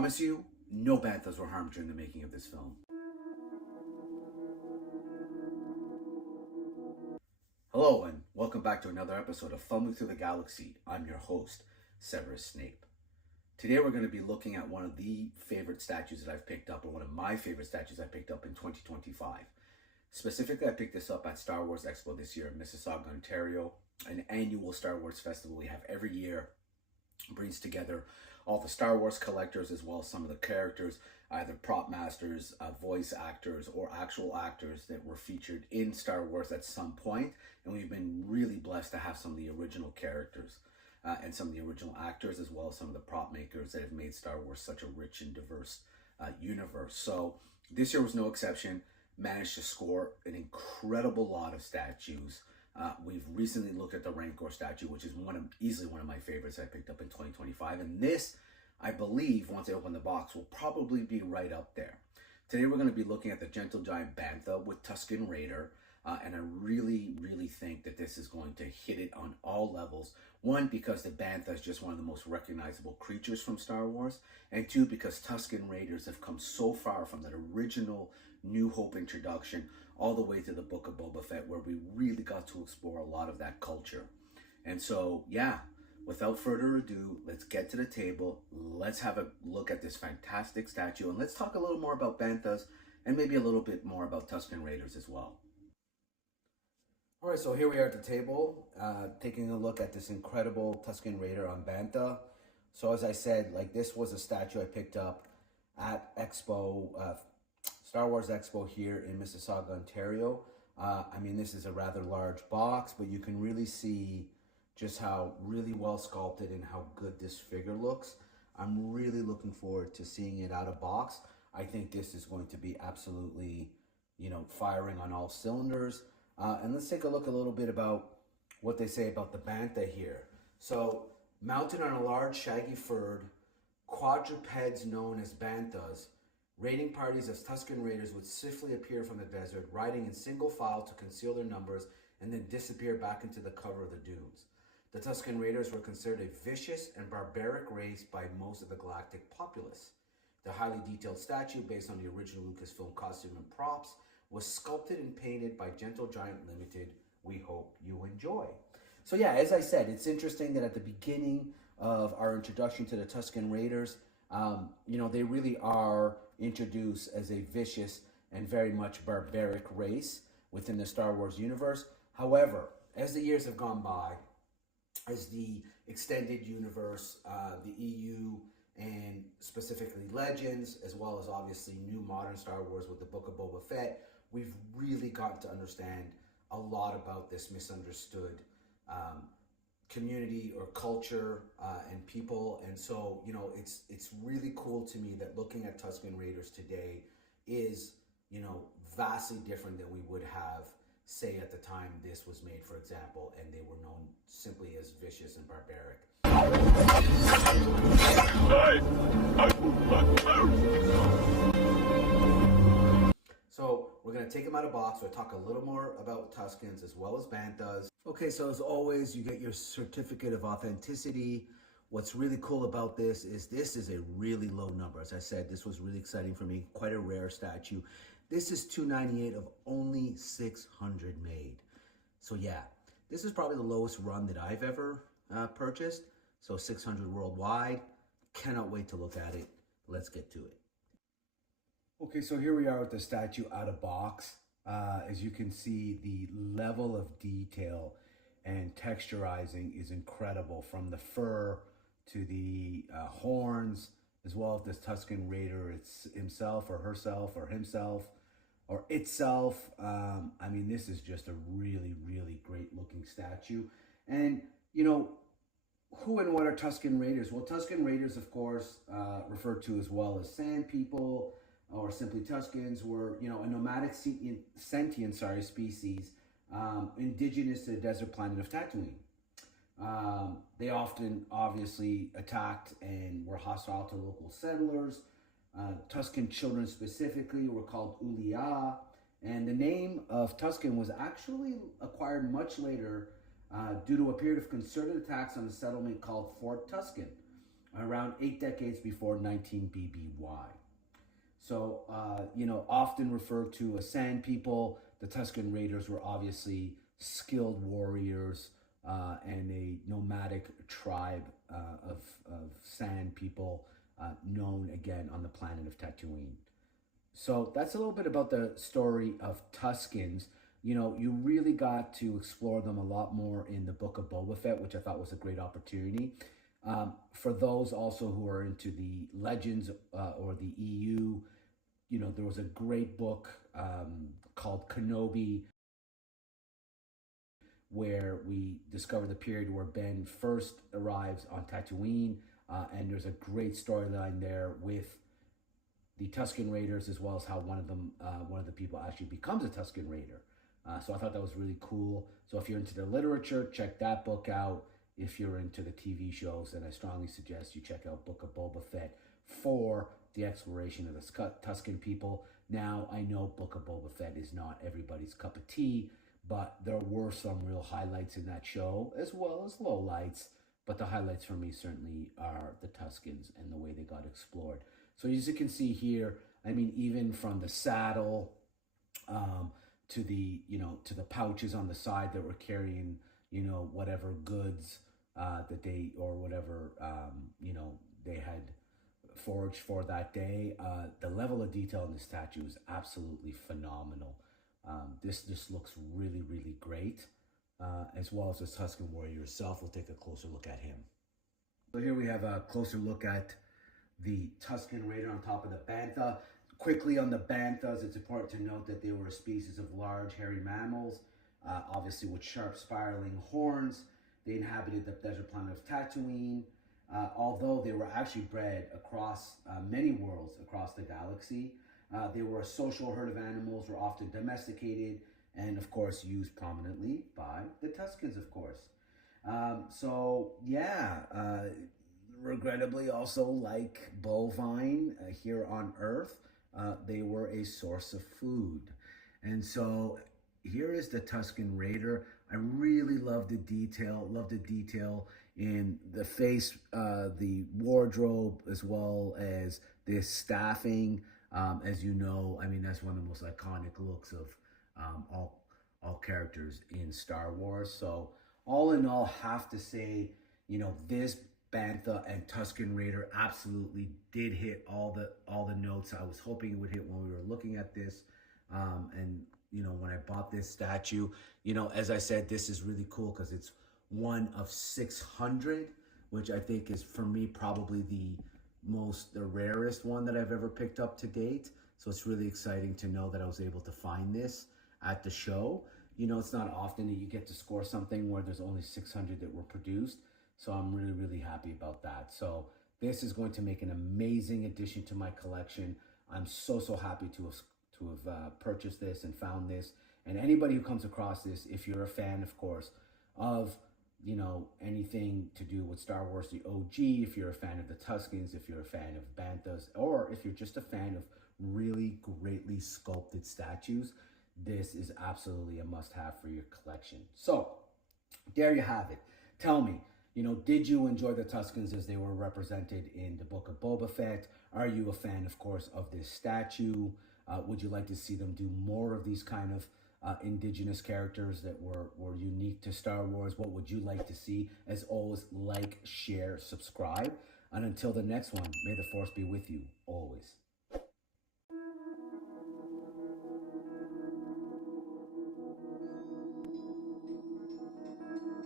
promise you, no banthas were harmed during the making of this film. Hello and welcome back to another episode of Fumbling Through the Galaxy. I'm your host, Severus Snape. Today we're going to be looking at one of the favorite statues that I've picked up, or one of my favorite statues I picked up in 2025. Specifically, I picked this up at Star Wars Expo this year in Mississauga, Ontario, an annual Star Wars festival we have every year. It brings together all the Star Wars collectors as well as some of the characters, either prop masters, voice actors, or actual actors that were featured in Star Wars at some point. And we've been really blessed to have some of the original characters and some of the original actors, as well as some of the prop makers that have made Star Wars such a rich and diverse universe. So this year was no exception. Managed to score an incredible lot of statues. We've recently looked at the Rancor statue, which is easily one of my favorites I picked up in 2025. And this, I believe, once I open the box, will probably be right up there. Today we're going to be looking at the Gentle Giant Bantha with Tusken Raider. And I really think that this is going to hit it on all levels. One, because the Bantha is just one of the most recognizable creatures from Star Wars. And two, because Tusken Raiders have come so far from that original New Hope introduction all the way to the Book of Boba Fett, where we really got to explore a lot of that culture. And so, yeah, without further ado, let's get to the table. Let's have a look at this fantastic statue, and let's talk a little more about Banthas and maybe a little bit more about Tusken Raiders as well. All right, so here we are at the table, taking a look at this incredible Tusken Raider on Bantha. So as I said, this was a statue I picked up at Expo, Star Wars Expo here in Mississauga, Ontario. I mean, this is a rather large box, but you can really see just how really well sculpted and how good this figure looks. I'm really looking forward to seeing it out of box. I think this is going to be absolutely, firing on all cylinders. And let's take a look a little bit about what they say about the Bantha here. So, mounted on a large shaggy furred quadrupeds known as Banthas, raiding parties as Tusken Raiders would swiftly appear from the desert, riding in single file to conceal their numbers and then disappear back into the cover of the dunes. The Tusken Raiders were considered a vicious and barbaric race by most of the galactic populace. The highly detailed statue, based on the original Lucasfilm costume and props, was sculpted and painted by Gentle Giant Limited. We hope you enjoy. So yeah, as I said, it's interesting that at the beginning of our introduction to the Tusken Raiders, they really are introduced as a vicious and very much barbaric race within the Star Wars universe. However, as the years have gone by, as the extended universe, the EU, and specifically Legends, as well as obviously new modern Star Wars with the Book of Boba Fett, we've really gotten to understand a lot about this misunderstood community or culture and people. And so, it's really cool to me that looking at Tusken Raiders today is, vastly different than we would have, say, at the time this was made, for example, and they were known simply as vicious and barbaric. So we're going to take them out of box. We'll talk a little more about Tuskens as well as Banthas. Okay, so as always, you get your certificate of authenticity. What's really cool about this is a really low number. As I said, this was really exciting for me. Quite a rare statue. This is 298 of only 600 made. So yeah, this is probably the lowest run that I've ever purchased. So 600 worldwide. Cannot wait to look at it. Let's get to it. Okay, so here we are with the statue out of box. As you can see, the level of detail and texturizing is incredible, from the fur to the horns, as well as this Tusken Raider himself or herself or himself or itself. I mean, this is just a really great looking statue. And, who and what are Tusken Raiders? Well, Tusken Raiders, of course, referred to as well as Sand People, or simply Tuskens, were, a nomadic sentient species indigenous to the desert planet of Tatooine. They often, obviously, attacked and were hostile to local settlers. Tusken children specifically were called Ulia, and the name of Tusken was actually acquired much later due to a period of concerted attacks on a settlement called Fort Tusken, around 8 decades before 19 BBY. So, often referred to as Sand People, the Tusken Raiders were obviously skilled warriors and a nomadic tribe of Sand People known again on the planet of Tatooine. So that's a little bit about the story of Tuskens. You really got to explore them a lot more in the Book of Boba Fett, which I thought was a great opportunity. For those also who are into the Legends or the EU, there was a great book called Kenobi where we discover the period where Ben first arrives on Tatooine, and there's a great storyline there with the Tusken Raiders, as well as how one of the people actually becomes a Tusken Raider. So I thought that was really cool. So if you're into the literature, check that book out. If you're into the TV shows, then I strongly suggest you check out Book of Boba Fett for the exploration of the Tusken people. Now, I know Book of Boba Fett is not everybody's cup of tea, but there were some real highlights in that show, as well as lowlights. But the highlights for me certainly are the Tuskens and the way they got explored. So as you can see here, I mean, even from the saddle to the pouches on the side that were carrying, whatever goods that they or whatever they had foraged for that day. The level of detail in the statue is absolutely phenomenal. This just looks really, really great, as well as the Tusken warrior herself. We'll take a closer look at him. So here we have a closer look at the Tusken Raider on top of the Bantha. Quickly on the Banthas, it's important to note that they were a species of large hairy mammals, obviously with sharp spiraling horns. They inhabited the desert planet of Tatooine, although they were actually bred across many worlds across the galaxy. They were a social herd of animals, were often domesticated, and of course used prominently by the Tuskens, of course. Regrettably, also like bovine here on Earth, they were a source of food. And so here is the Tusken Raider. I really love the detail in the face, the wardrobe, as well as the staffing. As you know, I mean, that's one of the most iconic looks of all characters in Star Wars. So all in all, have to say, this Bantha and Tusken Raider absolutely did hit all the notes I was hoping it would hit when we were looking at this. And when I bought this statue, as I said, this is really cool because it's one of 600, which I think is, for me, probably the rarest one that I've ever picked up to date. So it's really exciting to know that I was able to find this at the show. It's not often that you get to score something where there's only 600 that were produced. So I'm really, really happy about that. So this is going to make an amazing addition to my collection. I'm so happy to have purchased this and found this. And anybody who comes across this, if you're a fan, of course, of anything to do with Star Wars, the OG, if you're a fan of the Tuskens, if you're a fan of Banthas, or if you're just a fan of really greatly sculpted statues, this is absolutely a must-have for your collection. So there you have it. Tell me, did you enjoy the Tuskens as they were represented in the Book of Boba Fett? Are you a fan, of course, of this statue? Would you like to see them do more of these kind of indigenous characters that were unique to Star Wars? What would you like to see? As always, like, share, subscribe. And until the next one, may the Force be with you always.